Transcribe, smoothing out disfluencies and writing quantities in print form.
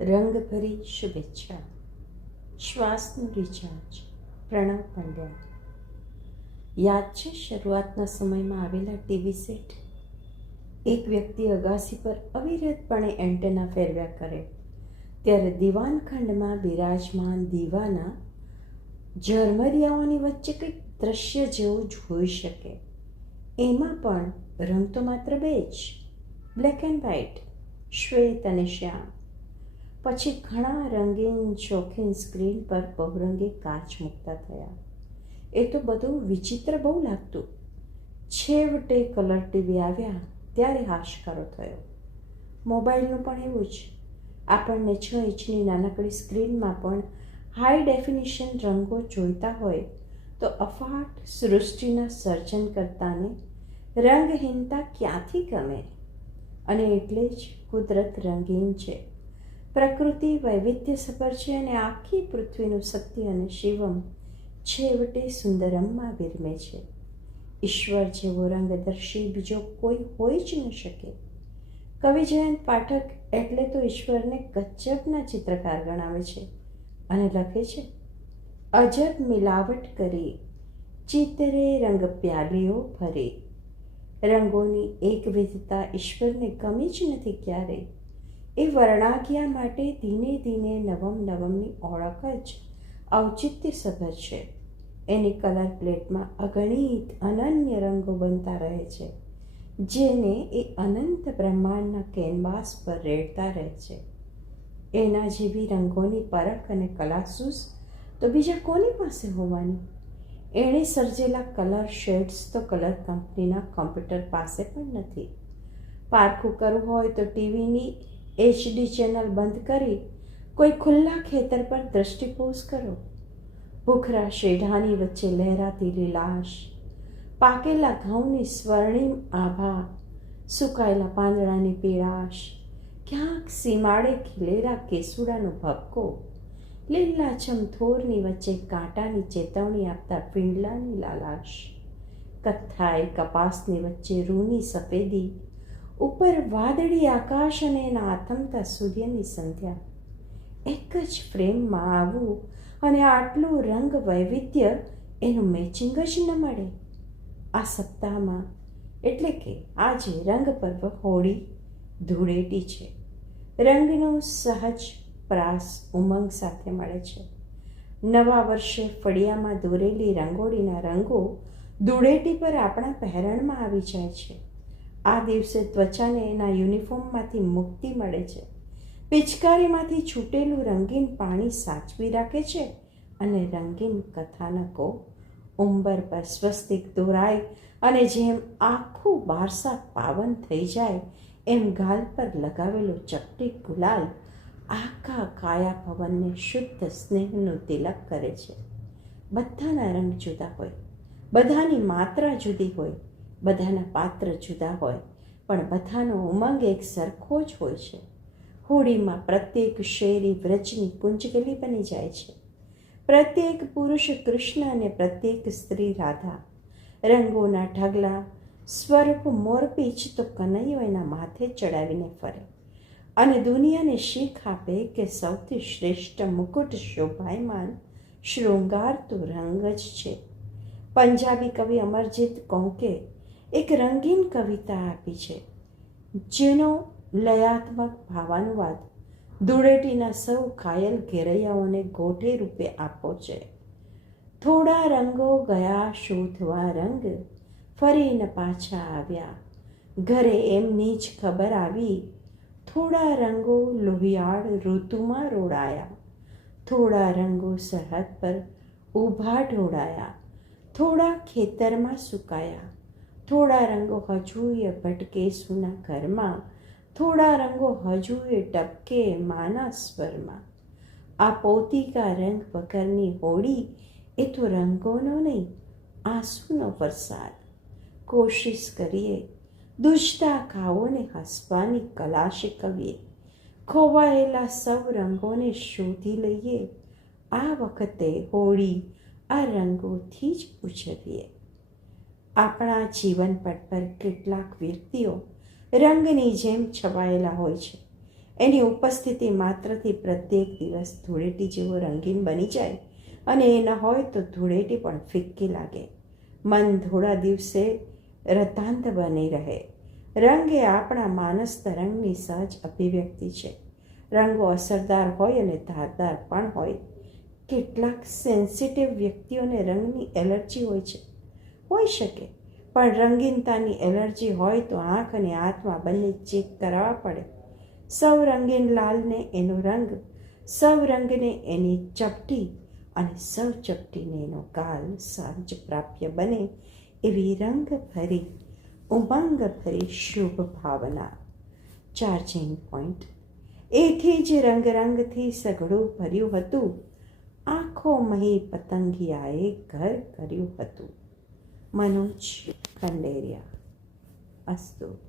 રંગભરી શુભેચ્છા. શ્વાસનું રિચાર્જ. પ્રણવ પંડ્યા. યાદ છે શરૂઆતના સમયમાં આવેલા ટીવી સેટ? એક વ્યક્તિ અગાસી પર અવિરતપણે એન્ટેના ફેરવ્યા કરે ત્યારે દિવાનખંડમાં બિરાજમાન દીવાના ઝરમરિયાઓની વચ્ચે કંઈક દ્રશ્ય જેવું જ હોઈ શકે. એમાં પણ રંગ તો માત્ર બે જ, બ્લેક એન્ડ વ્હાઇટ, શ્વેત અને શ્યામ. પછી ઘણા રંગીન શોખીન સ્ક્રીન પર બહુરંગી કાચ મૂકતા થયા. એ તો બધું વિચિત્ર બહુ લાગતું. છેવટે કલર ટીવી આવ્યા ત્યારે હાશકારો થયો. મોબાઈલનું પણ એવું જ. આપણને 6 ઇંચની નાનકડી સ્ક્રીનમાં પણ હાઈ ડેફિનિશન રંગો જોઈતા હોય તો અફાટ સૃષ્ટિના સર્જનકર્તાને રંગહીનતા ક્યાંથી ગમે? અને એટલે જ કુદરત રંગીન છે, પ્રકૃતિ વૈવિધ્યસભર છે અને આખી પૃથ્વીનું સત્ય અને શિવમ છેવટે સુંદરમમાં વિરમે છે. ઈશ્વર જેવો રંગદર્શી બીજો કોઈ હોઈ જ ન શકે. કવિ જયંત પાઠક એટલે તો ઈશ્વરને ગજબના ચિત્રકાર ગણાવે છે અને લખે છે, અજબ મિલાવટ કરી ચિતરે રંગ પ્યાલીઓ ભરી. રંગોની એકવિધતા ઈશ્વરને ગમી જ નથી ક્યારેય. એ વર્ણાજ્ઞા માટે ધીને ધીને નવમની ઓળખ જ ઔચિત્યસભર છે. એની કલર પ્લેટમાં અગણિત અનન્ય રંગો બનતા રહે છે, જેને એ અનંત બ્રહ્માંડના કેનવાસ પર રેડતા રહે છે. એના જેવી રંગોની પરખ અને કલાસૂઝ તો બીજા કોની પાસે હોવાની? એણે સર્જેલા કલર શેડ્સ તો કલર કંપનીના કોમ્પ્યુટર પાસે પણ નથી. પારખું કરવું હોય તો ટીવીની HD ચેનલ બંધ કરી કોઈ ખુલ્લા ખેતર પર દ્રષ્ટિપોષ કરો. ભૂખરા શેઢાની વચ્ચે લહેરાતી લીલાશ, પાકેલા ઘઉંની સ્વર્ણિમ આભા, સુકાયેલા પાંદડાની પીળાશ, ક્યાંક સીમાડે ખીલેલા કેસુડાનો ભપકો, લીલાછમ થોરની વચ્ચે કાંટાની ચેતવણી આપતા પિંડલાની લાલાશ, કથ્થાઈ કપાસની વચ્ચે રૂની સફેદી, ઉપર વાદળી આકાશ અને એના આથમતા સૂર્યની સંધ્યા. એક જ ફ્રેમમાં આવવું અને આટલું રંગ વૈવિધ્ય, એનું મેચિંગ જ ન મળે. આ સપ્તાહમાં એટલે કે આજે રંગ પર્વ હોળી ધૂળેટી છે. રંગનો સહજ પ્રાસ ઉમંગ સાથે મળે છે. નવા વર્ષે ફળિયામાં દોરેલી રંગોળીના રંગો ધૂળેટી પર આપણા પહેરણમાં આવી જાય છે. આ દિવસે ત્વચાને એના યુનિફોર્મમાંથી મુક્તિ મળે છે. પિચકારીમાંથી છૂટેલું રંગીન પાણી સાચવી રાખે છે અને રંગીન કથાનકો ઉંબર પર સ્વસ્તિક દોરાય અને જેમ આખું બારસા પાવન થઈ જાય એમ ગાલ પર લગાવેલો ચપટી ગુલાલ આખા કાયા પવનને શુદ્ધ સ્નેહનું તિલક કરે છે. બધાના રંગ જુદા હોય, બધાની માત્રા જુદી હોય, બધાના પાત્ર જુદા હોય, પણ બધાનો ઉમંગ એક સરખો જ હોય છે. હોળીમાં પ્રત્યેક શેરી વ્રજની કુંજગલી બની જાય છે. પ્રત્યેક પુરુષ કૃષ્ણ અને પ્રત્યેક સ્ત્રી રાધા. રંગોના ઢગલા સ્વરૂપ મોરપીંછ તો કનૈયો એના માથે ચડાવીને ફરે અને દુનિયાને શીખ આપે કે સૌથી શ્રેષ્ઠ મુકુટ શોભાયમાન શૃંગાર તો રંગ જ છે. પંજાબી કવિ અમરજીત કૌકે એક રંગીન કવિતા આપી છે, જેનો લયાત્મક ભાવાનુવાદ ધૂળેટીના સૌ ઘાયલ ઘેરૈયાઓને ગોઠે રૂપે આપો છે. થોડા રંગો ગયા શોધવા રંગ, ફરીને પાછા આવ્યા ઘરે એમની જ ખબર આવી. થોડા રંગો લોહિયાળ ઋતુમાં રોડાયા, થોડા રંગો સરહદ પર ઊભા ઢોળાયા, થોડા ખેતરમાં સુકાયા, થોડા રંગો હજુય ભટકે સૂના ઘરમાં, થોડા રંગો હજુય ટપકે માના સ્વરમાં. આ પોતિકા રંગ વગરની હોળી એ તો રંગોનો નહીં, આંસુનો વરસાદ. કોશિશ કરીએ દુજતા ખાઓને હસવાની કલા શીખવીએ, ખોવાયેલા સૌ રંગોને શોધી લઈએ. આ વખતે હોળી આ રંગોથી જ ઉજવીએ. આપણા જીવનપટ પર કેટલાક વ્યક્તિઓ રંગની જેમ છવાયેલા હોય છે. એની ઉપસ્થિતિ માત્રથી પ્રત્યેક દિવસ ધૂળેટી જેવો રંગીન બની જાય અને એ ન હોય તો ધૂળેટી પણ ફિક્કી લાગે. મન થોડા દિવસે રતાંત બની રહે. રંગ એ આપણા માનસ તરંગની સહજ અભિવ્યક્તિ છે. રંગો અસરદાર હોય અને ધારદાર પણ હોય. કેટલાક સેન્સિટિવ વ્યક્તિઓને રંગની એલર્જી હોય છે. હોઈ શકે, પણ રંગીનતાની એલર્જી હોય તો આંખ અને આત્મા બંને ચેક કરાવવા પડે. સૌ રંગીન લાલને એનો રંગ, સૌ રંગને એની ચપટી અને સૌ ચપટીને એનો ગાલ સહજ પ્રાપ્ય બને એવી રંગ ભરી, ઉમંગ ભરી શુભ ભાવના. Charging point. એથી જ રંગથી સઘળું ભર્યું હતું. આંખો મહી પતંગિયાએ ઘર કર્યું હતું. મનોજ ખંડેરિયા. અસ્તુ.